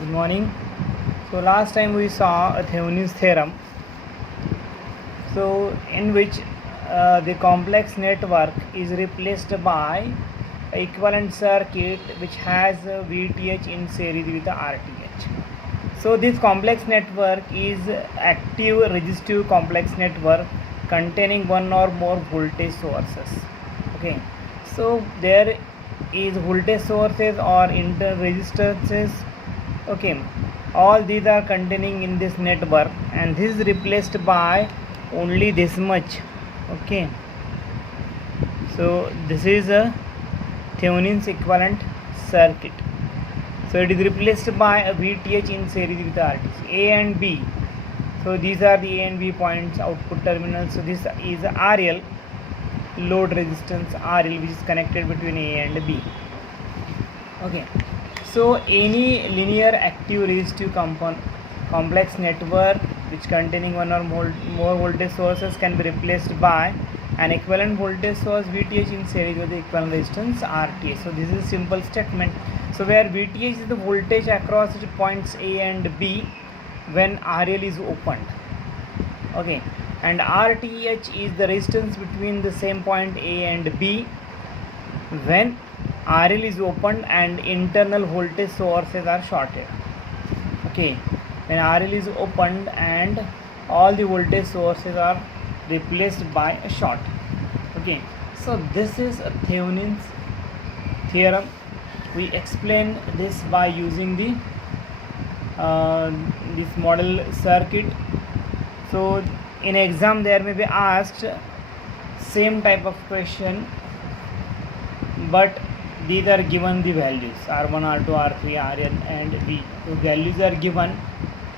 Good morning. So last time we saw a Thevenin's theorem, so in which the complex network is replaced by a equivalent circuit which has VTH in series with the RTH. So this complex network is active resistive complex network containing one or more voltage sources. Okay, so there is voltage sources or inter resistances. Okay, all these are containing in this network, and this is replaced by only this much. Okay, so this is a Thevenin's equivalent circuit. So it is replaced by a VTH in series with RTH, A and B. So these are the A and B points, output terminals. So this is RL, load resistance RL, which is connected between A and B. Okay, so any linear active resistive complex network which containing one or more voltage sources can be replaced by an equivalent voltage source VTH in series with the equivalent resistance RTH. So this is a simple statement. So where VTH is the voltage across the points A and B when RL is opened. Okay, and RTH is the resistance between the same point A and B when RL is opened and internal voltage sources are shorted. Okay, when RL is opened and all the voltage sources are replaced by a short. Okay, so this is a Thevenin's theorem. We explain this by using the this model circuit. So in exam there may be asked same type of question, but these are given the values R1, R2, R3, Rn and V. So values are given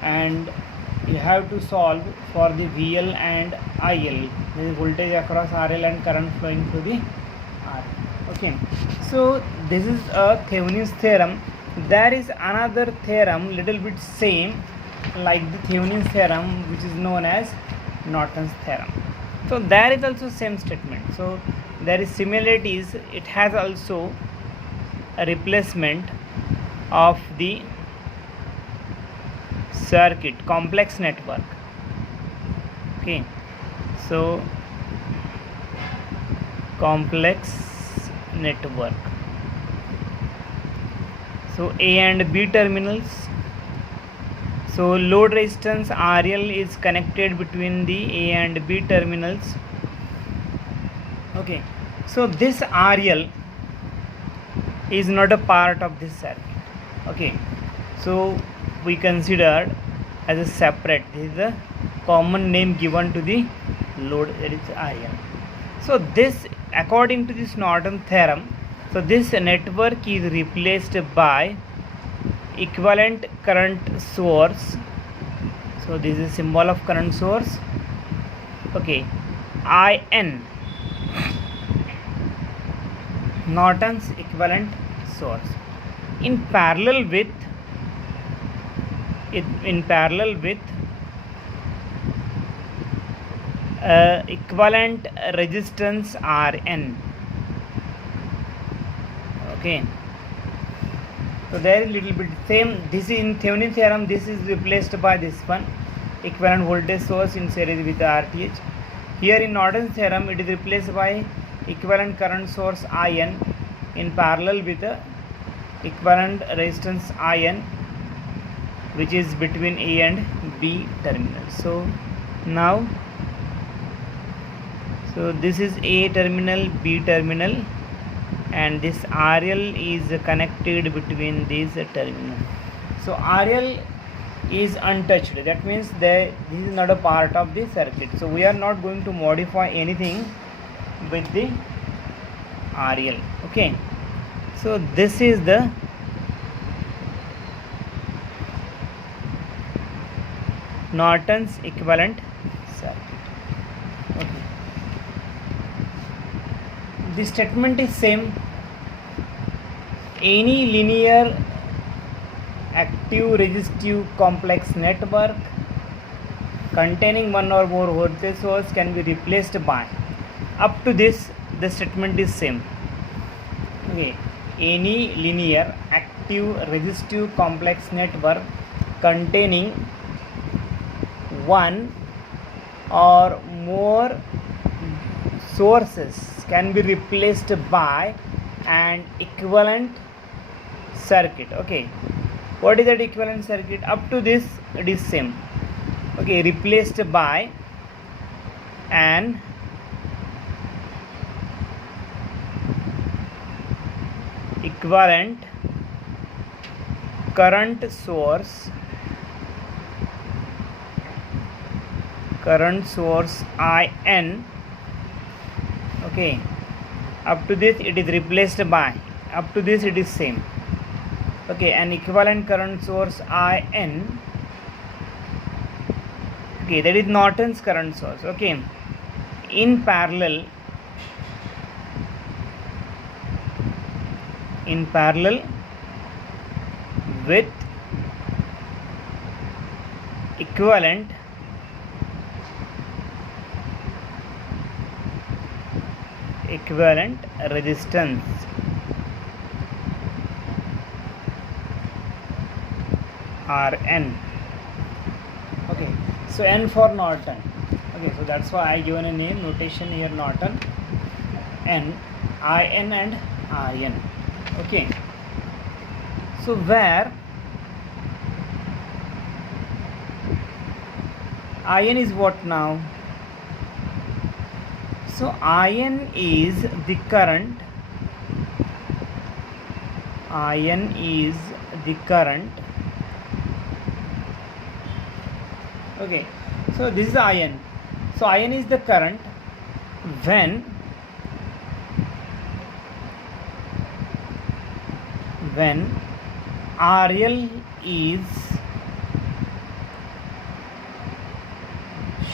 and you have to solve for the VL and IL, the voltage across RL and current flowing through the R. Okay, so this is a Thevenin's theorem. There is another theorem little bit same like the Thevenin's theorem, which is known as Norton's theorem. So there is also same statement. So there is similarities. It has also a replacement of the circuit complex network. Okay, so complex network. So A and B terminals. So load resistance RL is connected between the A and B terminals. Okay, so this RL is not a part of this circuit. Okay, so we considered as a separate. This is the common name given to the load, that is RL. So this, according to this Norton theorem, so this network is replaced by equivalent current source. So this is symbol of current source. Okay, IN, Norton's equivalent source, in parallel with equivalent resistance Rn. Okay, so there is little bit same. This is in Thevenin theorem, this is replaced by this one, equivalent voltage source in series with RTH. Here in Norton's theorem it is replaced by equivalent current source IN in parallel with the equivalent resistance IN, which is between A and B terminals. So now, so this is A terminal, B terminal, and this RL is connected between these terminals. So RL is untouched. That means this is not a part of the circuit. So we are not going to modify anything with the RL. Okay, so this is the Norton's equivalent circuit. Okay, the statement is same. Any linear active resistive complex network containing one or more voltage source can be replaced by, up to this the statement is same. Okay, any linear active active resistive complex network containing one or more sources can be replaced by an equivalent circuit. Okay, what is that equivalent circuit? Up to this it is same. Okay, replaced by an equivalent current source IN. Okay, up to this it is replaced by, up to this it is same. Okay, an equivalent current source IN. Okay, that is Norton's current source. Okay, in parallel with equivalent resistance. Rn. Okay, so N for Norton. Okay, so that's why I given a name notation here, Norton. N, In and Rn. Okay, so where In is what now? So In is the current. In is the current. Okay, so this is In. So In is the current when RL is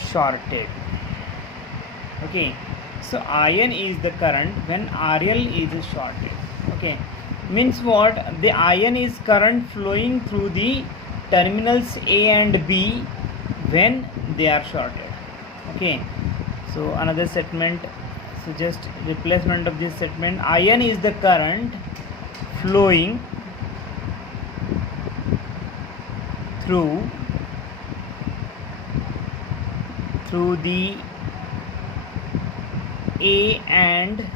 shorted. Okay, so In is the current when RL is shorted. Okay, means what? The In is current flowing through the terminals A and B when they are shorted. Okay, so another statement, so just replacement of this statement. In is the current flowing through the A and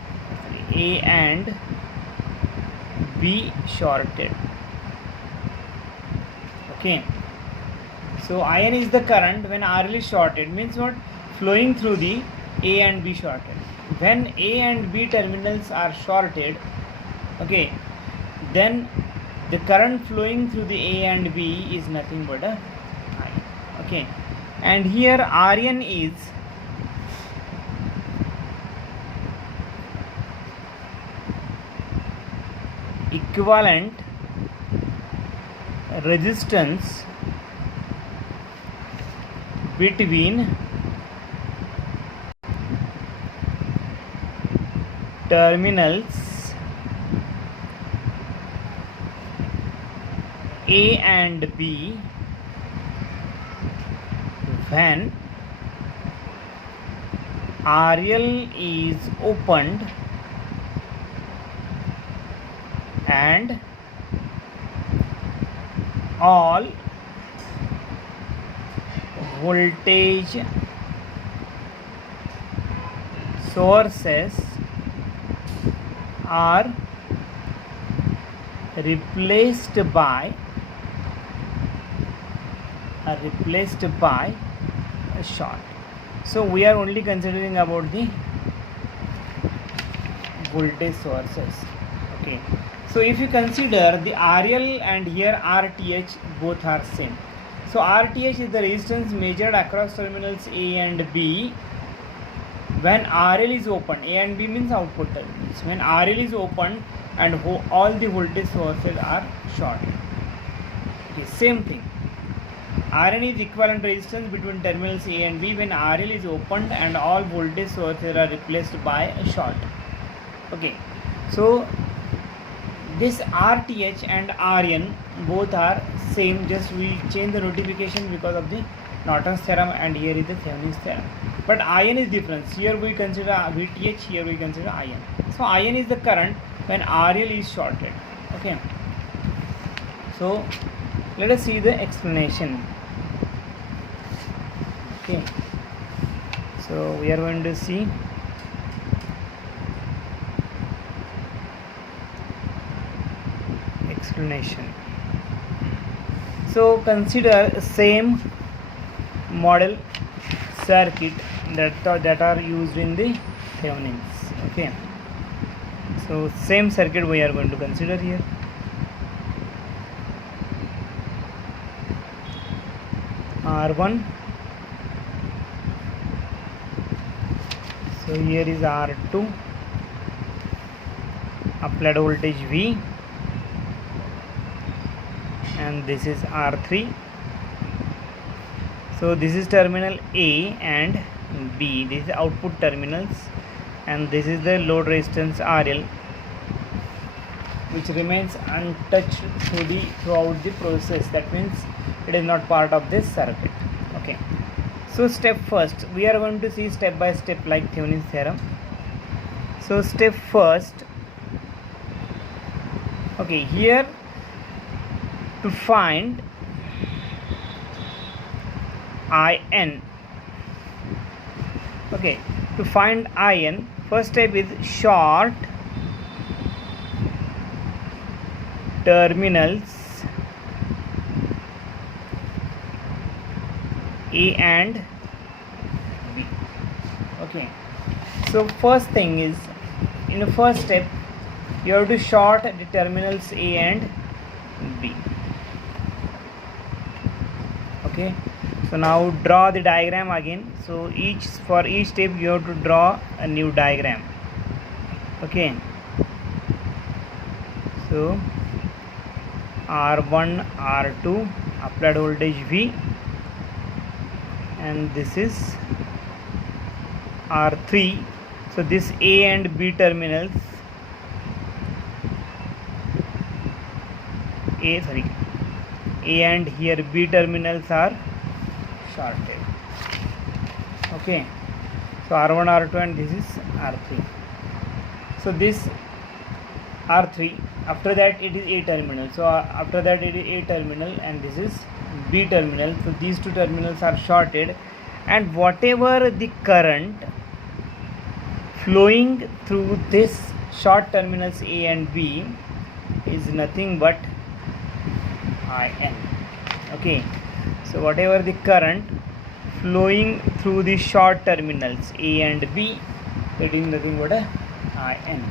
B shorted. Okay, so In is the current when RL is shorted, means what? Flowing through the A and B shorted. When A and B terminals are shorted, okay, then the current flowing through the A and B is nothing but a I. Okay, and here Rn is equivalent resistance between terminals A and B when RL is opened and all voltage sources are replaced by a short. So we are only considering about the voltage sources. Okay, so if you consider the RL and here RTH, both are same. So RTH is the resistance measured across terminals A and B when RL is open. A and B means output terminals. When RL is open and all the voltage sources are short. Okay, same thing. Rn is equivalent resistance between terminals A and B when RL is opened and all voltage sources are replaced by a short. Okay, so this RTH and Rn both are same, just we change the notification because of the Norton's theorem and here is the Thevenin's theorem. But In is different. Here we consider VTH, here we consider In. So In is the current when RL is shorted. Okay, So let us see the explanation. Okay, so we are going to see explanation. So consider same model circuit that are used in the Thevenin's. Okay, so same circuit we are going to consider here. R1, so here is R2, applied voltage V, and this is R3. So this is terminal A and B, this is output terminals, and this is the load resistance RL, which remains untouched throughout the process. That means it is not part of this circuit. Okay, so step first, we are going to see step by step like Thevenin's theorem. So step first, okay, here to find IN, okay, to find IN, first step is short terminals A and B. Okay, so first thing is, in the first step you have to short the terminals A and B. Okay, so now draw the diagram again. So for each step you have to draw a new diagram. Okay, so R1, R2, applied voltage V, and this is R3. So this A and B terminals, A and here B terminals are shorted. Okay, so R1, R2, and this is R3. So this R3, after that it is A terminal, so after that it is A terminal, and this is B terminal. So these two terminals are shorted, and whatever the current flowing through this short terminals A and B is nothing but IN. Okay, so whatever the current flowing through the short terminals A and B, it is nothing but IN.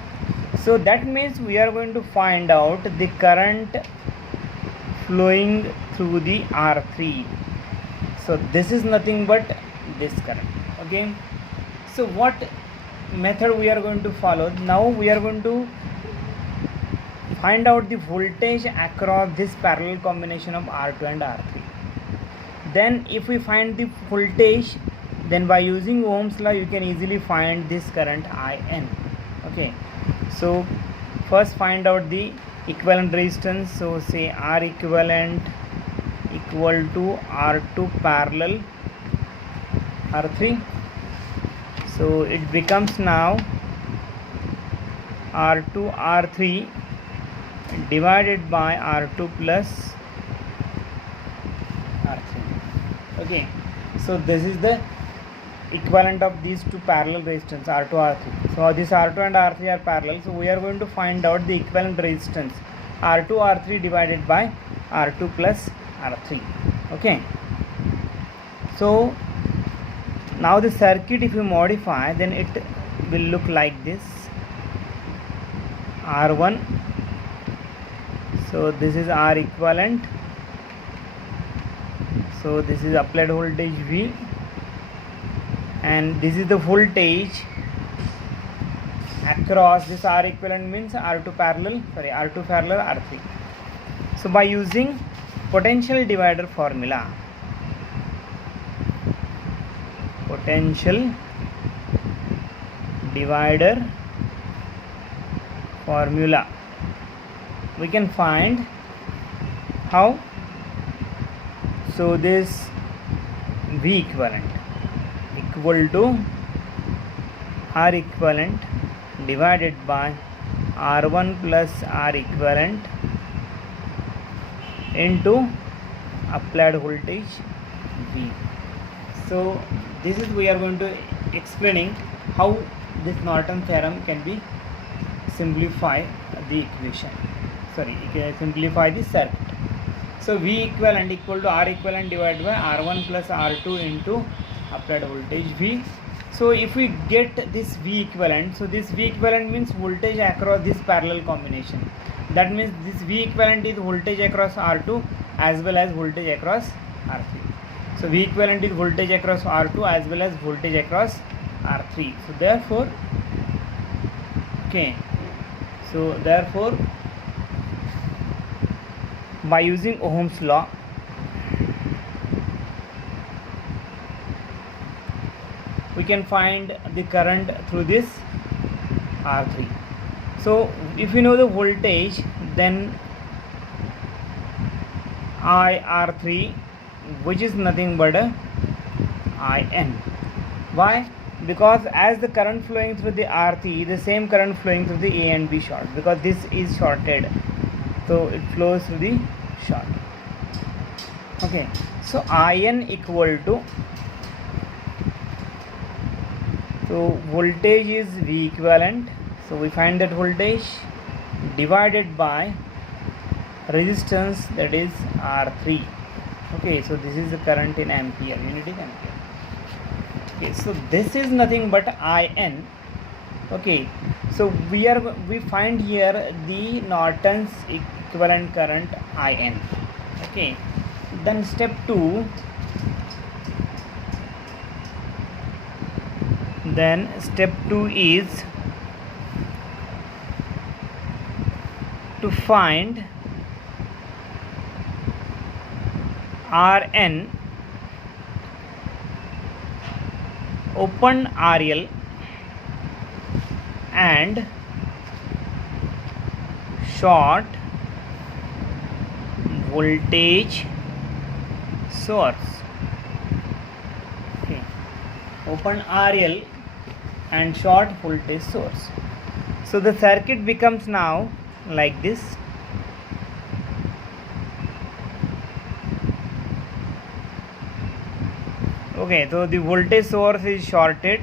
So that means we are going to find out the current flowing through the R3. So this is nothing but this current. Okay, so what method we are going to follow? Now we are going to find out the voltage across this parallel combination of R2 and R3. Then if we find the voltage, then by using Ohm's law you can easily find this current IN. Okay, so first find out the equivalent resistance. So say R equivalent equal to R2 parallel R3. So it becomes now R2 R3 divided by R2 plus R3. Okay, so this is the equivalent of these two parallel resistance R2 R3. So this R2 and R3 are parallel, so we are going to find out the equivalent resistance R2 R3 divided by R2 plus R3. Okay, so now the circuit, if you modify, then it will look like this. R1, so this is R equivalent, so this is applied voltage V, and this is the voltage across this R equivalent means R2 parallel R3. So by using potential divider formula, we can find how. So this V equivalent equal to R equivalent divided by R1 plus R equivalent into applied voltage V. So this is we are going to explaining how this Norton theorem can be simplify the equation. Sorry, simplify the circuit. So V equivalent equal to R equivalent divided by R1 plus R2 into applied voltage V. So if we get this V equivalent, so this V equivalent means voltage across this parallel combination. That means this V equivalent is voltage across R2 as well as voltage across R3. So V equivalent is voltage across R2 as well as voltage across R3. So therefore, by using Ohm's law, we can find the current through this R3. So if you know the voltage, then IR3, which is nothing but a IN. Why? Because as the current flowing through the R3, the same current flowing through the A and B short, because this is shorted, so it flows through the short. Okay, so IN equal to, so voltage is V equivalent, so we find that voltage divided by resistance, that is R3. Okay, so this is the current in ampere, unit is ampere. Okay, so this is nothing but IN. Okay, so we find here the Norton's equivalent current IN. Okay, then step 2, is to find RN open RL and short voltage source. Okay, open RL and short voltage source. So the circuit becomes now like this. Okay, so the voltage source is shorted,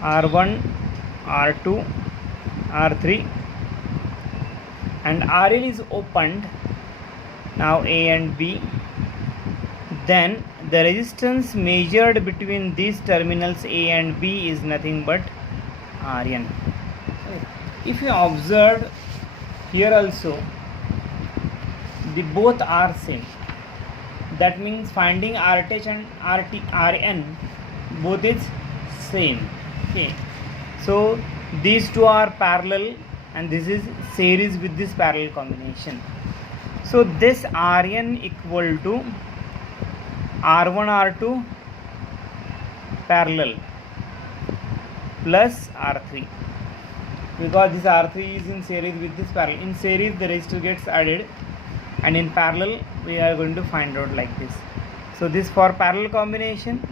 R1, R2, R3, and RL is opened, now A and B. Then the resistance measured between these terminals A and B is nothing but RN. If you observe here also, the both are same. That means finding RTH and RN both is same. Okay, so these two are parallel and this is series with this parallel combination. So this RN equal to R1 R2 parallel plus R3, because this R3 is in series with this parallel. In series the resistor gets added, and in parallel we are going to find out like this. So this for parallel combination,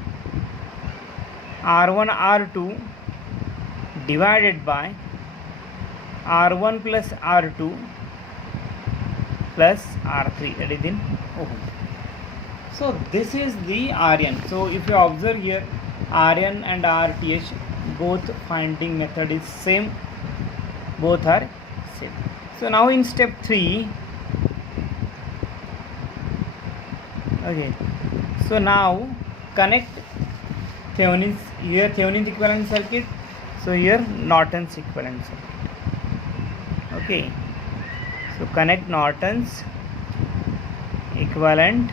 R1 R2 divided by R1 plus R2 plus R3, that is in Ohm. So this is the RN. So if you observe here, RN and RTH both finding method is same, both are same. So now in step 3, okay, so now connect Thevenin's, here Thevenin's equivalent circuit, so here Norton's equivalent circuit. Okay, so connect Norton's equivalent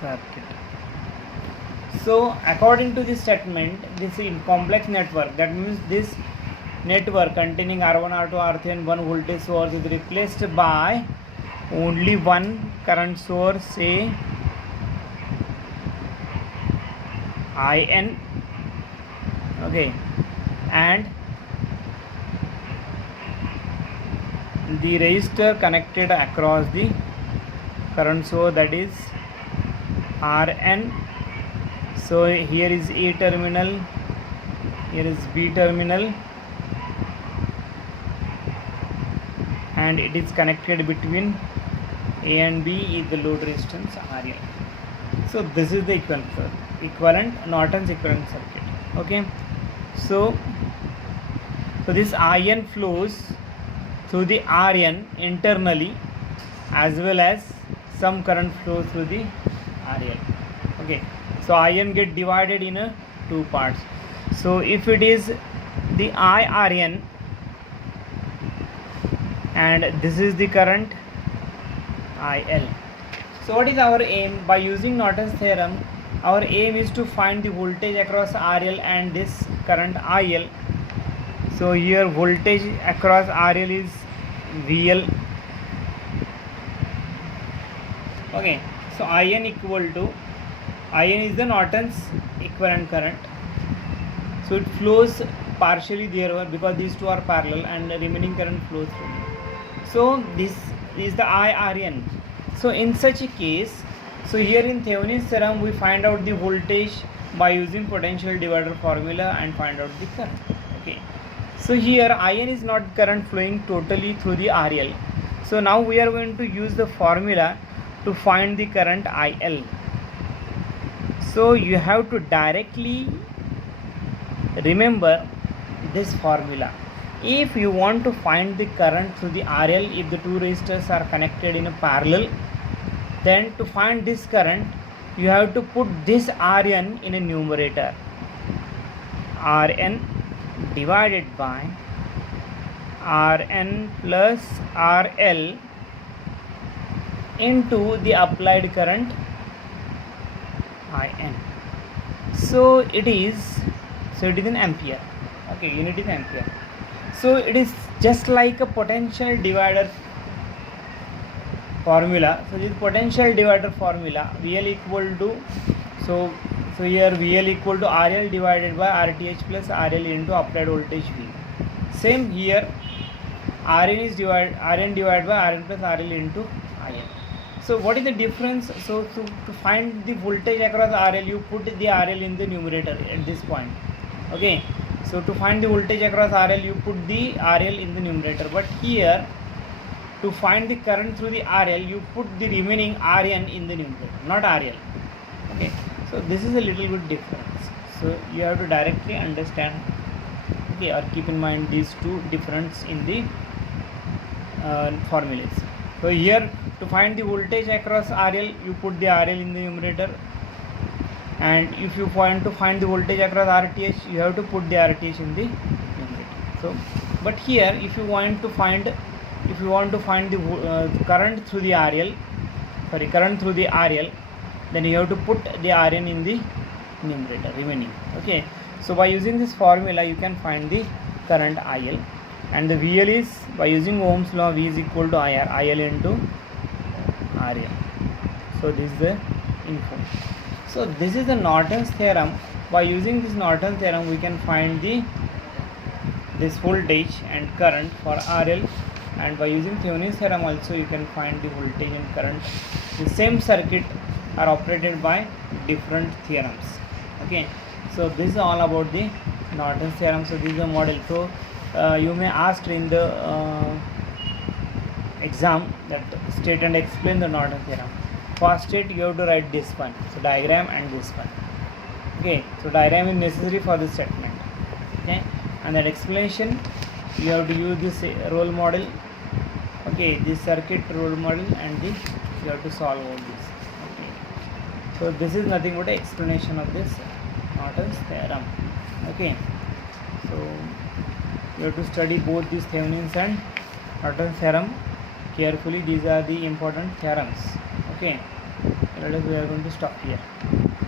circuit. So according to this statement, this is complex network, that means this network containing R1, R2, R3 and one voltage source is replaced by only one current source, say IN. Okay, and the resistor connected across the current source, that is RN. So here is A terminal, here is B terminal, and it is connected between A and B is the load resistance RL. So this is the equivalent Norton's equivalent circuit. Okay, so this IN flows through the RN internally, as well as some current flows through the RL. Okay, so IN get divided in two parts. So if it is the IRN and this is the current IL. So what is our aim? By using Norton's theorem, our aim is to find the voltage across RL and this current IL. So here voltage across RL is VL. Okay, so IN is the Norton's equivalent current. So it flows partially there because these two are parallel and the remaining current flows through. So this is the IRN. So in such a case, so here in Thevenin's theorem we find out the voltage by using potential divider formula and find out the current. Okay, so here IN is not current flowing totally through the RL. So now we are going to use the formula to find the current IL. So you have to directly remember this formula. If you want to find the current through the RL, if the two resistors are connected in a parallel, then to find this current you have to put this Rn in a numerator. Rn divided by Rn plus RL into the applied current IN. So it is in ampere. Okay, unit is ampere. So it is just like a potential divider formula. So this potential divider formula, VL equal to, so here VL equal to RL divided by RTH plus RL into applied voltage V. Same here, Rn divided by Rn plus RL into IN. So what is the difference? So to find the voltage across RL, you put the RL in the numerator at this point. Okay, so to find the voltage across RL, you put the RL in the numerator. But here, to find the current through the RL, you put the remaining Rn in the numerator, not RL. Okay, so this is a little bit difference. So you have to directly understand, okay, or keep in mind these two difference in the formulas. So here, to find the voltage across RL, you put the RL in the numerator, and if you want to find the voltage across RTH, you have to put the RTH in the numerator. So, but here, if you want to find the current through the RL, then you have to put the Rn in the numerator remaining. Okay, so by using this formula, you can find the current IL, and the VL is, by using Ohm's law, V is equal to IL into RL. So this is the info. So this is the Norton's theorem. By using this Norton's theorem, we can find this voltage and current for RL, and by using Thevenin's theorem also you can find the voltage and current. The same circuit are operated by different theorems. Okay, so this is all about the Norton's theorem. So this is a model. So you may ask in the exam that state and explain the Norton theorem. First state you have to write this one, so diagram and this one. Okay, so diagram is necessary for this statement. Okay, and that explanation you have to use this role model. Okay, this circuit role model, and this you have to solve all this. Okay, so this is nothing but an explanation of this Norton's theorem. Okay, so you have to study both these Thevenin's and Norton's theorem carefully. These are the important theorems. Okay, we are going to stop here.